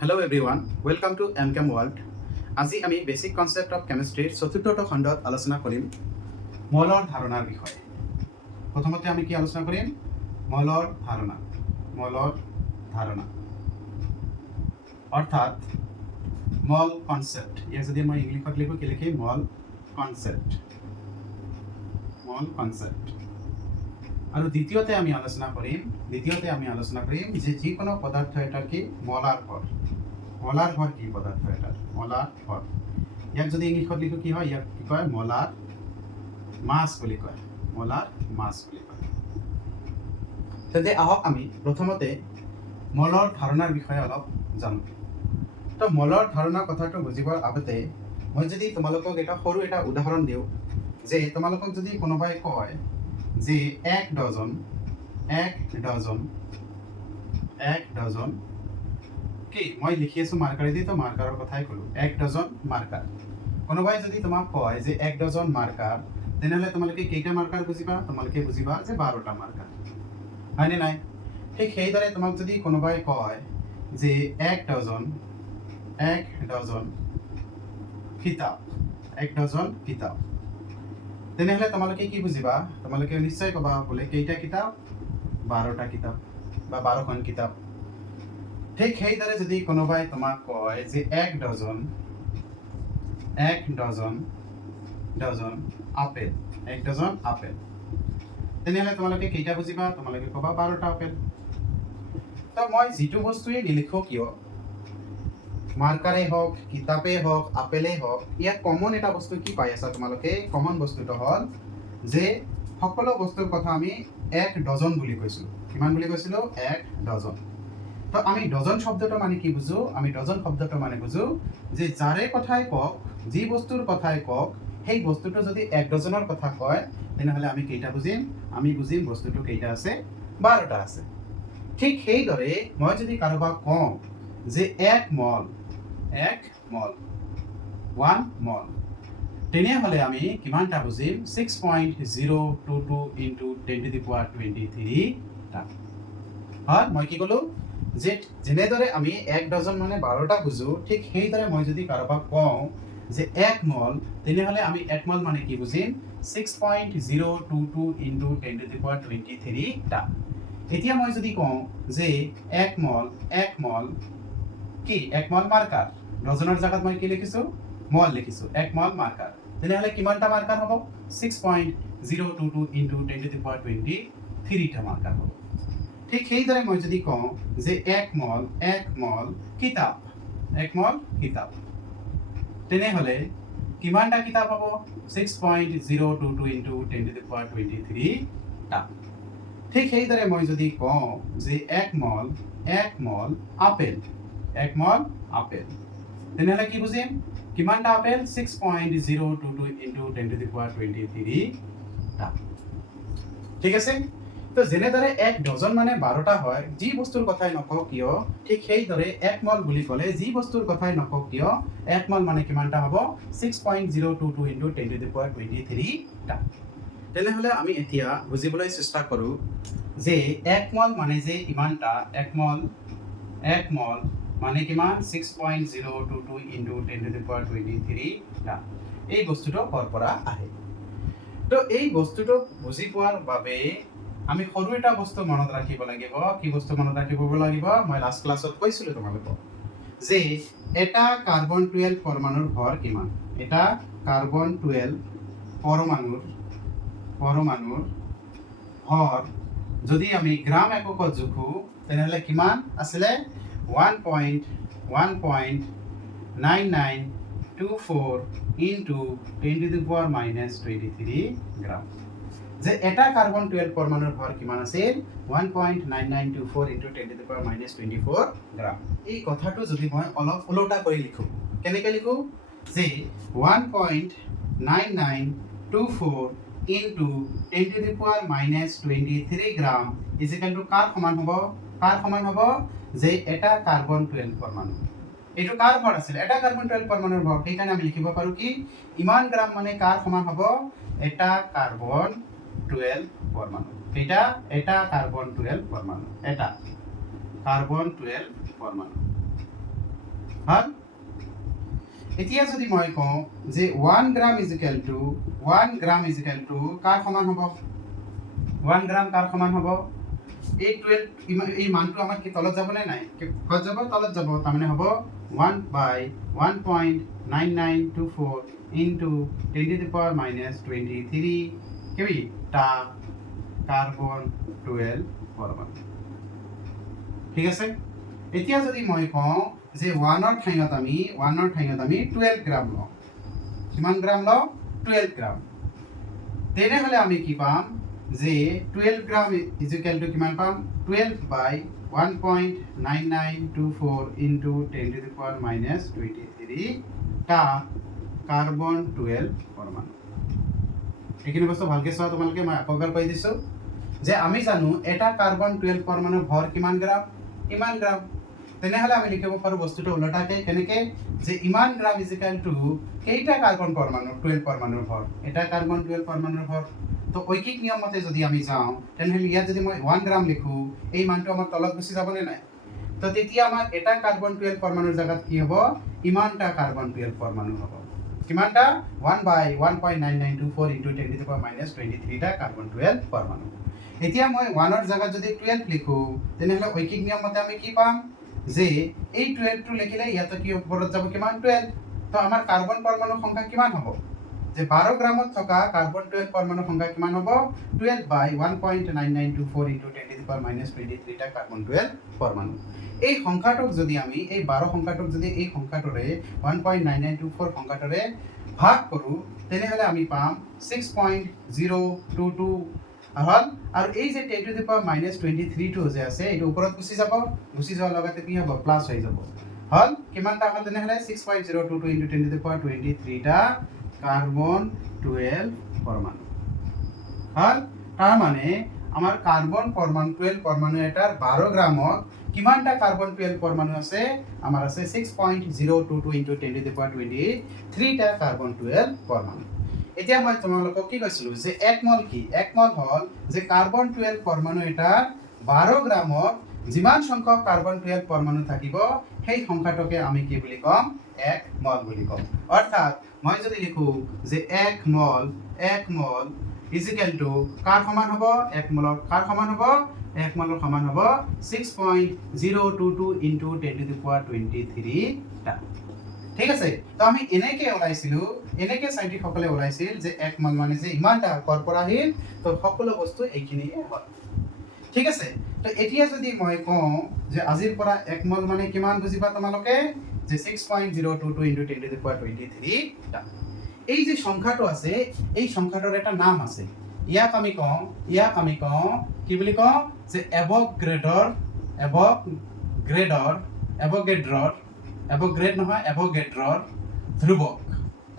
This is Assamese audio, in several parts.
Hello everyone, welcome to MChem World. আজি আমি বেসিক কনসেপ্ট অফ কেমিস্ট্রির চতুর্থ খণ্ডত আলোচনা কৰিম মলৰ ধাৰণাৰ বিষয়ে। প্ৰথমতে আমি কি আলোচনা কৰিম? মলৰ ধাৰণা অৰ্থাৎ মল কনসেপ্ট। ইয়াক যদি মই ইংলিছত লিখো কি লিখিম? মল কনসেপ্ট। আৰু দ্বিতীয়তে আমি আলোচনা কৰিম যে যিকোনো পদাৰ্থ এটাৰ কি মলাৰ ভৰ কি পদাৰ্থ এটাৰ মলাৰ ভৰ। ইয়াক যদি ইংলিছত লিখো কি হয়? ইয়াক কি কয়? মলাৰ মাছ বুলি কয়। তেন্তে আহক আমি প্ৰথমতে মলৰ ধাৰণাৰ বিষয়ে অলপ জানো। তো মলৰ ধাৰণা কথাটো বুজিবৰ আগতে মই যদি তোমালোকক এটা সৰু এটা উদাহৰণ দিওঁ যে তোমালোকক যদি কোনোবাই কয় যে এক ডজন কি মই লিখি আছো মাৰ্কাৰেদি, তো মাৰ্কাৰৰ কথাই ক'লো। এক ডজন মাৰ্কাৰ। কোনোবাই যদি তোমাক কয় যে এক ডজন মাৰ্কাৰ, তেনেহ'লে তোমালোকে কেইটা মাৰ্কাৰ বুজিবা? তোমালোকে বুজিবা যে 12টা মাৰ্কাৰ, হয়নে নাই? ঠিক সেইদৰে তোমাক যদি কোনোবাই কয় যে এক ডজন কিতাপ, তেনেহ'লে তোমালোকে কি বুজিবা? তোমালোকে নিশ্চয় ক'বা বোলে কেইটা কিতাপ? 12টা কিতাপ বা 12খন কিতাপ। ঠিক সেইদৰে যদি কোনোবাই তোমাক কয় যে এক ডজন আপেল, তেনেহ'লে তোমালোকে কেইটা বুজিবা? তোমালোকে ক'বা 12টা আপেল। তো মই যিটো বস্তুৱে নিলিখো কিয়, মাৰ্কাৰে হওক, কিতাপেই হওক, আপেলেই হওক, ইয়াত কমন এটা বস্তু কি পাই আছা তোমালোকে? কমন বস্তুটো হ'ল যে সকলো বস্তুৰ কথা আমি এক ডজন বুলি কৈছিলোঁ। কিমান বুলি কৈছিলোঁ? এক ডজন। তো আমি ডজন শব্দটো মানে কি বুজো? আমি ডজন শব্দটো মানে বুজো যে যাৰে কথাই কওক, যি বস্তুৰ কথাই কওক, সেই বস্তুটো যদি এক ডজনৰ কথা কয়, তেনেহ'লে আমি কেইটা বুজিম? আমি বুজিম বস্তুটো কেইটা আছে? 12টা আছে। ঠিক সেইদৰে মই যদি কাৰোবাক কওঁ যে এক মল, 1 মল, তেনেহ'লে আমি কিমানটা বুজিম? 6.022 ইনটু 10⁻23 টা। হয়, মই কি ক'লো যে যেনেদৰে আমি এক ডজন মানে 12টা বুজো, ঠিক সেইদৰে মই যদি কাৰোবাক কওঁ যে এক মল, তেনেহ'লে আমি এক মল মানে কি বুজিম? 6.022 ইনটু 10⁻23 টা। এতিয়া মই যদি কওঁ যে এক মল কি? এক মল মাৰ্কাৰ। ডজনৰ জাগাত মই কি লিখিছো? মল লিখিছো। এক মল মাৰ্কাৰ, তেনেহ'লে কিমানটা মাৰ্কাৰ হ'ব? 6.022 ইনটু 10⁻23 টা মাৰ্কাৰ হ'ব। ঠিক সেইদৰে মই যদি কওঁ যে এক মল কিতাপ, তেনেহ'লে কিমানটা কিতাপ হ'ব? 6.022 ইনটু 10⁻23 টা। ঠিক সেইদৰে মই যদি কওঁ যে এক মল আপেল, তেনেহ'লে কি বুজিম? কিমানটা আপেল? 6.022 ইনটু 10⁻23 টা। ঠিক আছে? তো যেনেদৰে এক ডজন মানে 12টা হয়, যি বস্তুৰ কথাই নকওঁ কিয়, ঠিক সেইদৰে এক মল বুলি ক'লে যি বস্তুৰ কথাই নকওঁ কিয়, এক মল মানে কিমানটা হ'ব? 6.022 ইনটু 10⁻23 টা। তেনেহ'লে আমি এতিয়া বুজিবলৈ চেষ্টা কৰোঁ যে এক মল মানে যে ইমানটা, এক মল মানে কিমান? 6.022 ইনটু 10⁻23 টা। এই বস্তুটো ক'ৰ পৰা আহে? তো এই বস্তুটো বুজি পোৱাৰ বাবে আমি সৰু এটা বস্তু মনত ৰাখিব লাগিব। কি বস্তু মনত ৰাখিব লাগিব? মই লাষ্ট ক্লাছত কৈছিলোঁ তোমালোকক যে এটা কাৰ্বন 12 পৰমাণুৰ ভৰ কিমান? এটা কাৰ্বন 12 পৰমাণুৰ ভৰ যদি আমি গ্ৰাম এককত জোখো, তেনেহ'লে কিমান আছিলে? 1.9924 ইনটু 10⁻23 গ্ৰাম। যে এটা কাৰ্বন 12 পৰমাণুৰ ভৰ কিমান আছিল? 1.9924 ইনটু 10⁻24 গ্ৰাম। এই কথাটো যদি মই অলপ ওলোটা কৰি লিখো, কেনেকৈ লিখো? যে 1.9924 into 10⁻23 gram is equal to কাৰ সমান হ'ব? যে এটা কাৰ্বন 12 পৰমাণু। এইটো কাৰ ভৰ আছিল? এটা কাৰ্বন 12 পৰমাণুৰ ভৰ। সেইকাৰণে আমি লিখিব পাৰো কি? ইমান গ্ৰাম মানে কাৰ সমান হ'ব? এটা কাৰ্বন 12 পৰমাণু। এটা কাৰ্বন 12 পৰমাণু। হল এতিয়া যদি মই কওঁ যে 1 gram is equal to 1 gram is equal to কাৰ সমান হ'ব 1 গ্ৰাম কাৰ সমান হ'ব এই 12 এই মানটো আমাৰ কি তলত যাব নে নাই কত যাব তলত যাব তাৰ মানে হ'ব 1 by 1.9924 into 10 to the power minus 23 কেবি টা কার্বন 12 পরমাণু ঠিক আছে এতিয়া যদি মই কওঁ যে 1 ৰ ঠাইত আমি 12 গ্রাম লওঁ কিমান গ্রাম লওঁ 12 গ্রাম তেনেহলে আমি কি পাম যে 12 গ্রাম ইজ ইকুয়াল টু কিমান পাম 12 by 1.9924 into 10 to the power minus 23 টা কার্বন 12 পরমাণু এইখিনি বস্তু ভালকে চোৱা তোমালোকে মই আকবাৰ কৈ দিছো যে আমি জানো এটা কাৰ্বন 12 পৰমাণুৰ ভৰ কিমান গ্ৰাম ইমান গ্ৰাম তেনেহলে আমি লিখিব পাৰো বস্তুটো উল্টাকে কেনেকে যে ইমান গ্ৰাম ইজ ইকুয়াল টু কেইটা কাৰ্বন পৰমাণু 12 পৰমাণুৰ ভৰ এটা কাৰ্বন 12 পৰমাণুৰ ভৰ তো ঐকিক নিয়ম মতে যদি আমি যাওঁ তেনেহলে ইয়াত যদি মই 1 গ্রাম লিখো এই মানটো আমাৰ তলত গুচি যাব নে নাই তো তেতিয়া আমাৰ এটা কাৰ্বন 12 পৰমাণুৰ জায়গাত কি হ'ব ইমানটা কার্বন 12 পরমাণু হ'ব কিমানটা 1 by 1.9924 into 10 to the power minus 23 টা কার্বন 12 পরমাণু এতিয়া মই 1 ৰ জায়গাত যদি 12 লিখো তেনেহলে ঐকিক নিয়ম মতে আমি কি পাম যে এই 12 টো লিখিলে ইয়াত কি ওপৰত যাব কিমান 12 তো আমাৰ কাৰ্বন পৰমাণুৰ সংখ্যা কিমান হ'ব যে 12 গ্ৰামত থকা কাৰ্বন 12 পৰমাণুৰ সংখ্যা কিমান হ'ব 12 by 1.9924 into 10 to the power minus 23 টা কার্বন 12 পরমাণু এই সংখ্যাটোক যদি আমি এই 12 সংখ্যাটোক যদি এই সংখ্যাটোৰে 1.9924 সংখ্যাটোৰে ভাগ কৰো তেনেহলে আমি পাম 6.022 হল আৰু এই যে 10 to the power minus 23 টো যে আছে এটো ওপৰত গুচি যাব গুচি যোৱাৰ লগতে কি হ'ব প্লাস হৈ যাব হল কিমানটা হল তেনেহলে 6.022 into 10 to the power 23 টা কার্বন 12 পরমাণু হল তার মানে আমার কার্বন পরমাণু 12 পরমাণু এটার 12 গ্রামত কিমানটা কার্বন 12 পরমাণু আছে আমার আছে 6.022 into 10 to the power 23 টা কার্বন 12 পরমাণু এতিয়া মই তোমালোকক কি কৈছিলো যে 1 মল কি 1 মল হল যে কার্বন 12 পরমাণু এটার 12 গ্রামত যিমান সংখ্যক কার্বন 12 পরমাণু থাকিব সেই সংখ্যাটোকে আমি কি বুলি কম 1 মল বুলি কম অর্থাৎ মই যদি লিখো যে 1 মল ইজ ইকুয়াল টু কার সমান হ'ব 1 মলৰ কাৰ সমান হ'ব 1 মলৰ সমান হ'ব 6.022 into 10 to the power 23 টা ঠিক আছে তো আমি এনেকে ওলাইছিলো এনেকে সাইন্টিফিক সকলে ওলাইছিল যে 1 মল মানে যে ইমানটা কৰপৰাহিল তো সকলো বস্তু এইখিনিয়ে হয় ঠিক আছে তো এতিয়া যদি মই কওঁ যে আজিৰ পৰা 1 মল মানে কিমান বুজিবা তোমালোকে যে 6.022 into 10 to the power 23 টা এই যে সংখ্যাটো আছে এই সংখ্যাটোৰ এটা নাম আছে ইয়াক আমি কওঁ কি বুলি কওঁ যে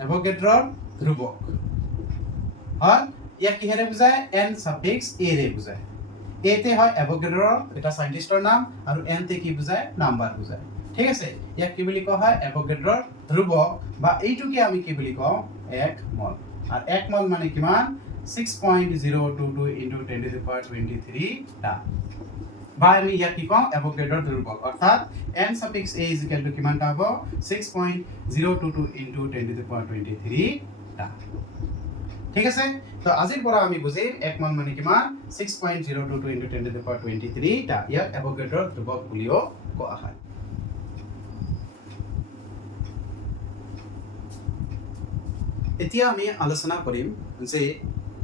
এভোগ্ৰেডৰ ধ্ৰুৱক হয় ইয়াক কিহেৰে বুজায় n suffix a ৰে বুজায় a তে হয় এভোগ্ৰেডৰ এটা সাইন্টিষ্টৰ নাম আৰু n তে কি বুজায় নাম্বাৰ বুজায় ঠিক আছে ইয়াক কি বুলি কোৱা হয় এভোগ্ৰেডৰ ধ্ৰুৱক বা এইটোকে আমি কি বুলি কওঁ 1 মল আৰু 1 মল মানে কিমান 6.022 into 10 to the power 23 টা বা আমি ইয়াক কি কওঁ এভোগ্ৰেডৰ ধ্ৰুৱক অৰ্থাৎ n suffix a is equal to কিমান টা হ'ব 6.022 into 10 to the power 23 টা ঠিক আছে তো আজিৰ পৰা আমি বুজিম 1 মল মানে কিমান 6.022 into 10 to the power 23 টা ইয়াক এভোগ্ৰেডৰ ধ্ৰুৱক বুলিও কোৱা হয় এতিয়া আমি আলোচনা কৰিম যে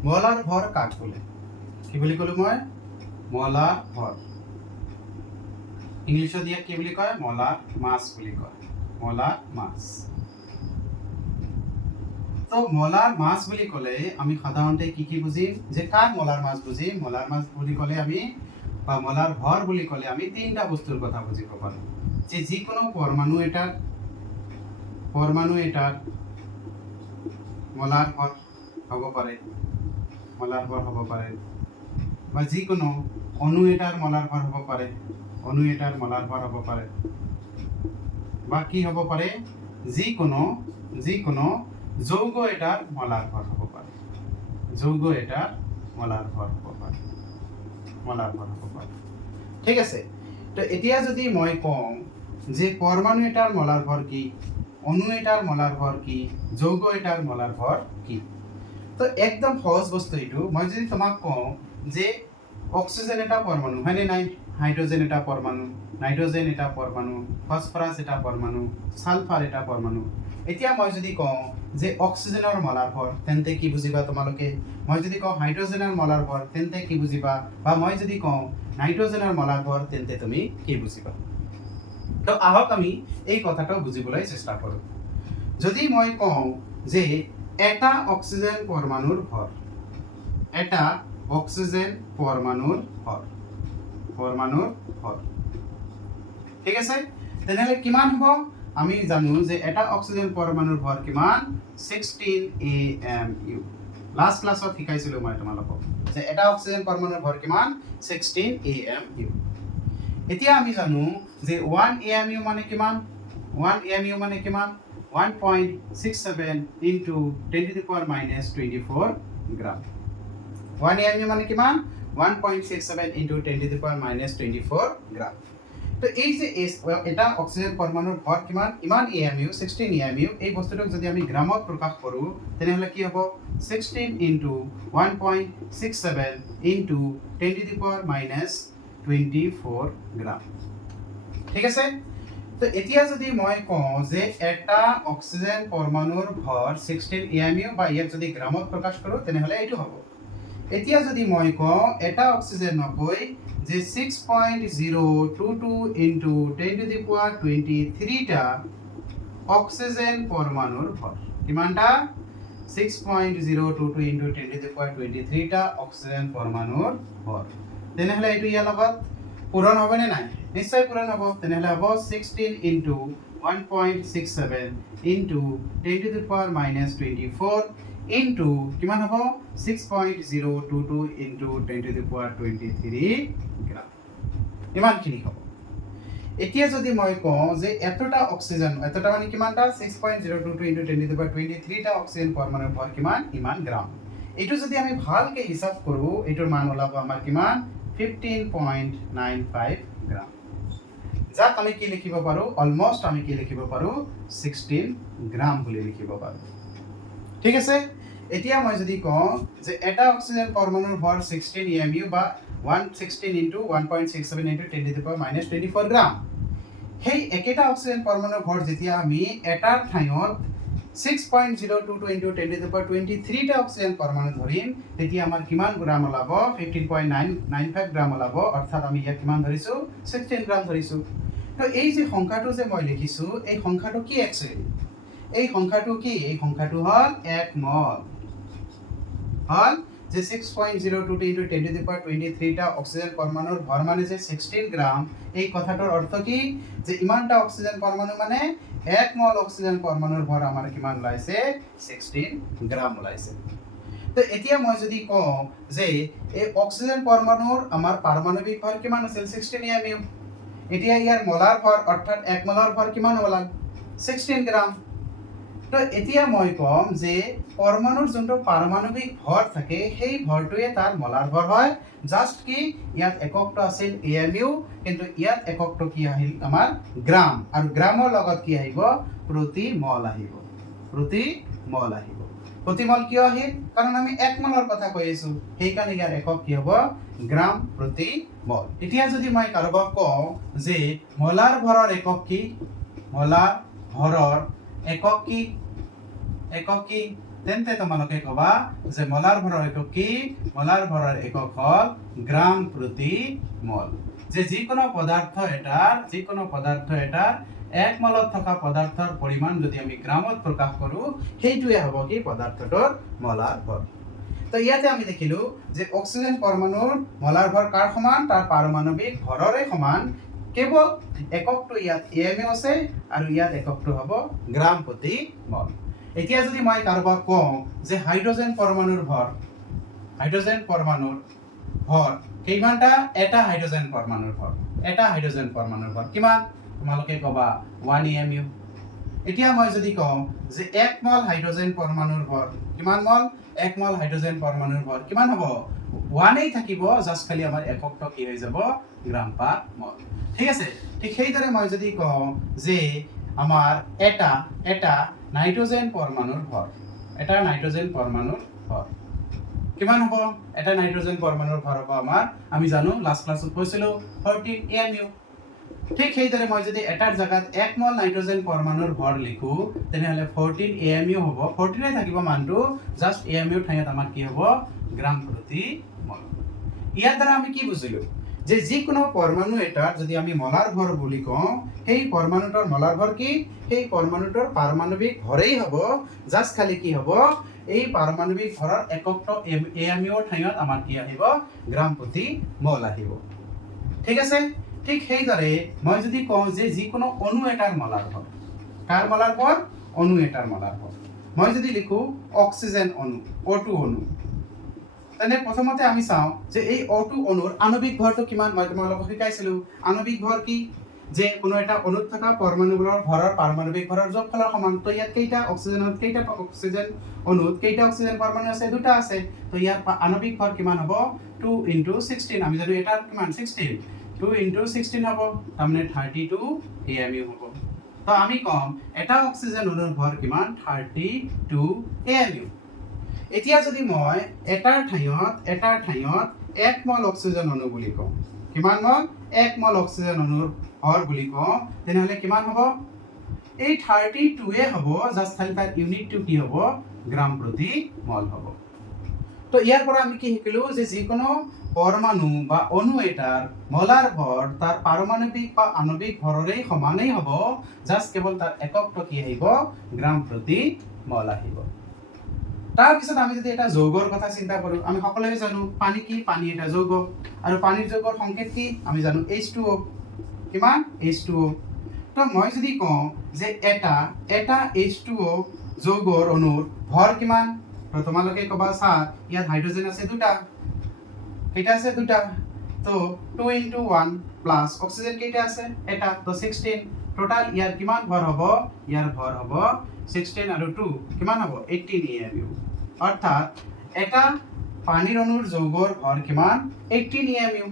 মলাৰ ভৰ কাক বোলে কি বুলি কলো মই মলাৰ ভৰ ইংলিছত ইয়াক কি বুলি কয় মলাৰ মাছ বুলি কয় মলাৰ মাছ তো মলাৰ মাছ বুলি ক'লে আমি সাধাৰণতে কি বুজিম যে কাৰ মলাৰ মাছ বুজিম মলাৰ মাছ বুলি ক'লে আমি বা মলাৰ ভৰ বুলি ক'লে আমি তিনটা বস্তুৰ কথা বুজিব পাৰো যে যিকোনো পৰমাণু এটাৰ মলাৰ ভৰ হ'ব পাৰে বা যিকোনো অণু এটাৰ মলাৰ ভৰ হ'ব পাৰে বা কি হ'ব পাৰে যিকোনো যৌগ এটাৰ মলাৰ ভৰ হ'ব পাৰে ঠিক আছে তো এতিয়া যদি মই কওঁ যে পরমাণু এটার মোলার ভর কি, অণু এটার মোলার ভর কি, যৌগ এটার মোলার ভর কি। তো একদম সহজ বস্তু এইটো। মই যদি তোমাক কওঁ যে অক্সিজেন এটা পরমাণু হয়নে নাই, হাইড্রোজেন এটা পরমাণু, নাইট্রোজেন এটা পরমাণু, ফসফরাস এটা পরমাণু, সালফার এটা পরমাণু। এতিয়া মই যদি কওঁ যে অক্সিজেনৰ মোলাৰ ভৰ, তেন্তে কি বুজিবা তোমালোকে? মই যদি কওঁ হাইড্ৰোজেনৰ মোলাৰ ভৰ, তেন্তে কি বুজিবা? বা মই যদি কওঁ নাইট্ৰোজেনৰ মোলাৰ ভৰ, তেন্তে তুমি কি বুজিবা? তো আহক আমি এই কথাটো বুজিবলৈ চেষ্টা কৰোঁ। যদি মই কওঁ যে এটা অক্সিজেন পরমাণুর ভর, এটা অক্সিজেন পরমাণুর ভর, ঠিক আছে? তেনেহলে কিমান হ'ব? আমি জানো যে এটা অক্সিজেন পরমাণুর ভর কিমান? 16 AMU। লাস্ট ক্লাসত শিকাইছিলো মই তোমালোকক যে এটা অক্সিজেন পরমাণুর ভর কিমান? 16 AMU। এতিয়া আমি জানো যে 1 AMU মানে কিমান? 1 AMU মানে কিমান? 1.67 into 10 to the power minus 24 gram. 1 AMU মানে কিমান? 1.67 into 10 to the power minus 24 গ্রাম। তো এই যে এটা অক্সিজেন পরমাণুর ভর কিমান? ইমান AMU, 16 AMU। এই বস্তুটোক যদি আমি গ্রামত প্রকাশ কৰো তেনেহলে কি হ'ব? 16 into 1.67 into 10 to the power minus 24 গ্রাম। ঠিক আছে? তো এতিয়া যদি মই কওঁ যে এটা অক্সিজেন পরমাণুর ভর 16 AMU বা ইয়াক যদি গ্রামত প্রকাশ কৰো তেনেহলে এইটো হ'ব। এতিয়া যদি মই কওঁ এটা অক্সিজেন নকৈ যে 6.022 into 10 to the power 23 টা অক্সিজেন পরমাণুর ভর। কিমানটা? 6.022 into 10 to the power 23 টা অক্সিজেন পরমাণুর ভর। তেনেহলে এইটো ইয়াৰ লগত পূৰণ হ'ব নে নাই? নিশ্চয় পূৰণ হ'ব। তেনেহলে হ'ব 16 into 1.67 into 10 to the power minus 24 into কিমান হ'ব? 6.022 into 10 to the power 23 গ্রাম। ইমানখিনি হ'ব। এতিয়া যদি মই কওঁ যে এতটা অক্সিজেন, এতটা মানে কিমানটা? 6.022 into 10 to the power 23 টা অক্সিজেন পৰমাণুৰ ভৰ কিমান? ইমান গ্ৰাম। এইটো যদি আমি ভালকে হিসাব কৰো এইটোৰ মান ওলাব আমাৰ কিমান? 15.95 গ্ৰাম। যাক আমি কি লিখিব পাৰো? অলমোস্ট আমি কি লিখিব পাৰো? 16 গ্ৰাম বুলি লিখিব পাৰো। ঠিক আছে? এতিয়া মই যদি কওঁ যে এটা অক্সিজেন পরমাণুর ভর 16 AMU বা 116 into 1.67 into 10 to the power minus 24 গ্রাম। সেই একেটা অক্সিজেন পরমাণুর ভর যেতিয়া আমি এটাৰ ঠাইত 6.022 into 10 to the power 23 টা অক্সিজেন পরমাণু ধৰিম, তেতিয়া আমাৰ কিমান গ্ৰাম ওলাব? 15.95 গ্ৰাম ওলাব। অৰ্থাৎ আমি ইয়াক কিমান ধৰিছো? 16 গ্ৰাম ধৰিছো। তো এই যে সংখ্যাটো যে মই লিখিছো, এই সংখ্যাটো কি একচুয়ালি? এই সংখ্যাটো কি? এই সংখ্যাটো হল 1 মল। হল যে 6.022 into 10 to the power 23 টা অক্সিজেন পরমাণুর ভর মানে যে 16 গ্রাম। এই কথাটোৰ অৰ্থ কি? যে ইমানটা অক্সিজেন পৰমাণু মানে 1 মল অক্সিজেন পৰমাণুৰ ভৰ আমাৰ কিমান ওলাইছে? 16 গ্ৰাম ওলাইছে। তো এতিয়া মই যদি কওঁ যে এই অক্সিজেন পৰমাণুৰ আমাৰ পাৰমাণবিক ভৰ কিমান আছিল? 16 AMU। এতিয়া ইয়াৰ মোলাৰ ভৰ অৰ্থাৎ 1 মোলাৰ ভৰ কিমান ওলাল? 16 গ্ৰাম। তো এতিয়া মই কম যে পৰমাণুৰ যোনটো পাৰমাণবিক ভৰ থাকে সেই ভৰটোৱে তাৰ মোলাৰ ভৰ হয়। জাস্ট কি ইয়াত এককটো আছিল AMU, কিন্তু ইয়াত এককটো কি আহিল? আমাৰ গ্ৰাম। আৰু গ্ৰামৰ লগত কি আহিব? প্ৰতি মল আহিব। প্ৰতি মল আহিব। প্ৰতি মল কিয় আহিল? কাৰণ আমি 1 মলৰ কথা কৈ আছো, সেইকাৰণে ইয়াৰ একক কি হ'ব? গ্ৰাম প্ৰতি মল। এতিয়া যদি মই কাৰোবাক কওঁ যে মোলাৰ ভৰৰ একক কি? মোলাৰ ভৰৰ একক কি? একক কি? তেন্তে তোমালোকে কবা যে মোলাৰ ভৰৰ একক কি? মোলাৰ ভৰৰ একক হল গ্ৰাম প্ৰতি মল। যে যিকোনো পদাৰ্থ এটাৰ 1 মলত থকা পদাৰ্থৰ পৰিমাণ যদি আমি গ্ৰামত প্ৰকাশ কৰো, সেইটোৱে হ'ব কি? পদাৰ্থটোৰ মোলাৰ ভৰ। তো ইয়াতে আমি দেখিলো যে অক্সিজেন পৰমাণুৰ মোলাৰ ভৰ কাৰ সমান? তাৰ পাৰমাণবিক ভৰৰে সমান। কেৱল এককটো ইয়াত AMU আছে আৰু ইয়াত এককটো হ'ব গ্ৰাম প্ৰতি মল। এতিয়া যদি মই কাৰোবাক কওঁ যে হাইড্রোজেন পরমাণুর ভর, হাইড্রোজেন পরমাণুর ভর কিমানটা? এটা হাইড্রোজেন পরমাণুর ভর, এটা হাইড্রোজেন পরমাণুর ভর কিমান? তোমালোকে কবা 1 AMU। এতিয়া মই যদি কওঁ যে 1 মল হাইড্রোজেন পরমাণুর ভর কিমান মল? 1 মল হাইড্রোজেন পরমাণুর ভর কিমান হ'ব? ওৱানেই থাকিব জাষ্ট খালি আমাৰ এককটো কি হৈ যাব গ্ৰাম পাৰ মল ঠিক আছে ঠিক সেইদৰে মই যদি কওঁ যে আমাৰ এটা নাইট্ৰজেন পৰমাণুৰ ভৰ এটা নাইট্ৰজেন পৰমাণুৰ ভৰ কিমান হ'ব এটা নাইট্ৰজেন পৰমাণুৰ ভৰ হ'ব আমাৰ আমি জানো লাষ্ট ক্লাছত কৈছিলো 14 AMU ঠিক সেইদৰে মই যদি এটাৰ জায়গাত 1 মল নাইট্ৰজেন পৰমাণুৰ ভৰ লিখো তেনেহলে 14 AMU হ'ব 14 এ থাকিব মানটো জাষ্ট AMU ঠাইত আমাৰ কি হ'ব গ্ৰাম প্ৰতি মল ইয়াৰ দ্বাৰা আমি কি বুজিলো যে যিকোনো পৰমাণু এটাৰ যদি আমি মলাৰ ভৰ বুলি কওঁ সেই পৰমাণুটোৰ মলাৰ ভৰ কি সেই পৰমাণুটোৰ পাৰমাণবিক ভৰেই হ'ব জাষ্ট খালি কি হ'ব এই পাৰমাণবিক ভৰৰ এককটো AMU ঠাইত আমাৰ কি আহিব গ্ৰাম প্ৰতি মল আহিব ঠিক আছে ঠিক সেইদৰে মই যদি কওঁ যে যিকোনো অণু এটাৰ মলাৰ ভৰ কাৰ মলাৰ ভৰ অণু এটাৰ মলাৰ ভৰ মই যদি লিখো অক্সিজেন অণু O2 অণু তেনে প্ৰথমতে আমি চাওঁ যে এই O2 অণুৰ আণবিক ভৰটো কিমান মই তোমালোকক শিকাইছিলো আণবিক ভৰ কি যে কোনো এটা অণুত থকা পৰমাণুবোৰৰ ভৰৰ পাৰমাণবিক ভৰৰ যোগফলৰ সমান তো ইয়াত কেইটা অক্সিজেনত কেইটা অক্সিজেন অণুত কেইটা অক্সিজেন পৰমাণু আছে দুটা আছে তো ইয়াৰ আণবিক ভৰ কিমান হ'ব 2 * 16 আমি জানো এটাৰ কিমান 16 2 * 16 হ'ব তাৰমানে 32 AMU হ'ব তো আমি কম এটা অক্সিজেন অণুৰ ভৰ কিমান 32 AMU এতিয়া যদি মই এটাৰ ঠাইত 1 মল অক্সিজেন অণু বুলি কওঁ কিমান মল 1 মল অক্সিজেন অণুৰ ভৰ বুলি কওঁ তেনেহলে কিমান হ'ব এই 32 এ হ'ব জাষ্ট খালি তাৰ ইউনিটটো কি হ'ব গ্ৰাম প্ৰতি মল হ'ব তো ইয়াৰ পৰা আমি কি শিকিলো যে যিকোনো পৰমাণু বা অণু এটাৰ মলাৰ ভৰ তাৰ পাৰমাণবিক বা আণবিক ভৰৰেই সমানেই হ'ব জাষ্ট কেৱল তাৰ এককটো কি আহিব গ্ৰাম প্ৰতি মল আহিব তাৰ পিছত আমি যদি এটা যৌগৰ কথা চিন্তা কৰো আমি সকলোৱে জানো পানী কি পানী এটা যৌগ আৰু পানীৰ যৌগৰ সংকেত কি আমি জানো H2O কিমান H2O তো মই যদি কওঁ যে এটা H2O যৌগৰ অণুৰ ভৰ কিমান তো তোমালোকে কবা চা ইয়াত হাইড্ৰোজেন আছে দুটা কেইটা আছে দুটা তো 2 * 1 প্লাস অক্সিজেন কেইটা আছে এটা তো 16 টোটাল ইয়াৰ কিমান ভৰ হ'ব ইয়াৰ ভৰ হ'ব 16 আৰু 2 কিমান হ'ব 18 AMU অৰ্থাৎ এটা পানীৰ অণুৰ যৌগৰ ভৰ কিমান 18 AMU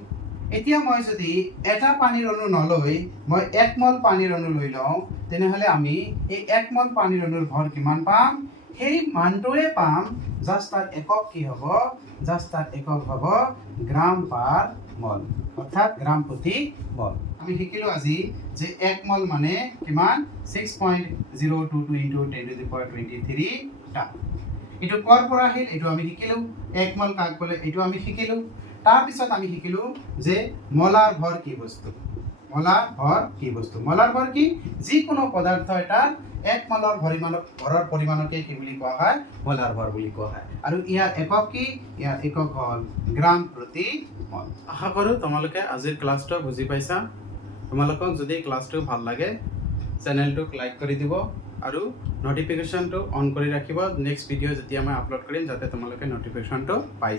এতিয়া মই যদি এটা পানীৰ অণু নলৈ মই 1 মল পানীৰ অণু লৈ লওঁ তেনেহলে আমি এই 1 মল পানীৰ অণুৰ ভৰ কিমান পাম সেই মানটোৱে পাম জাষ্ট তাৰ একক কি হ'ব জাষ্ট তাৰ একক হ'ব গ্ৰাম পাৰ মল অৰ্থাৎ গ্ৰাম প্ৰতি মল আমি শিকিলো আজি যে 1 মল মানে কিমান 6.022 × 10⁻23 টা এটো কৰ পৰা আহিল এটো আমি শিকিলো 1 মল কাক বলে এটো আমি শিকিলো তাৰ পিছত আমি শিকিলো যে মলাৰ ভৰ কি বস্তু মলাৰ ভৰ কি যিকোনো পদাৰ্থ এটাৰ 1 মলৰ ভৰৰ পৰিমাণকে কি বুলি কোৱা হয় মলাৰ ভৰ বুলি কোৱা হয় আৰু ইয়াৰ একক কি ইয়াৰ একক হ'ল গ্ৰাম প্ৰতি মল আশা কৰো তোমালোকে আজিৰ ক্লাছটো বুজি পাইছা তোমালোকক যদি ক্লাছটো ভাল লাগে চেনেলটোক লাইক কৰি দিব আৰু নটিফিকেশনটো অন কৰি ৰাখিব নেক্সট ভিডিও যেতিয়া মই আপলোড কৰিম যাতে তোমালোকে নটিফিকেশনটো পাই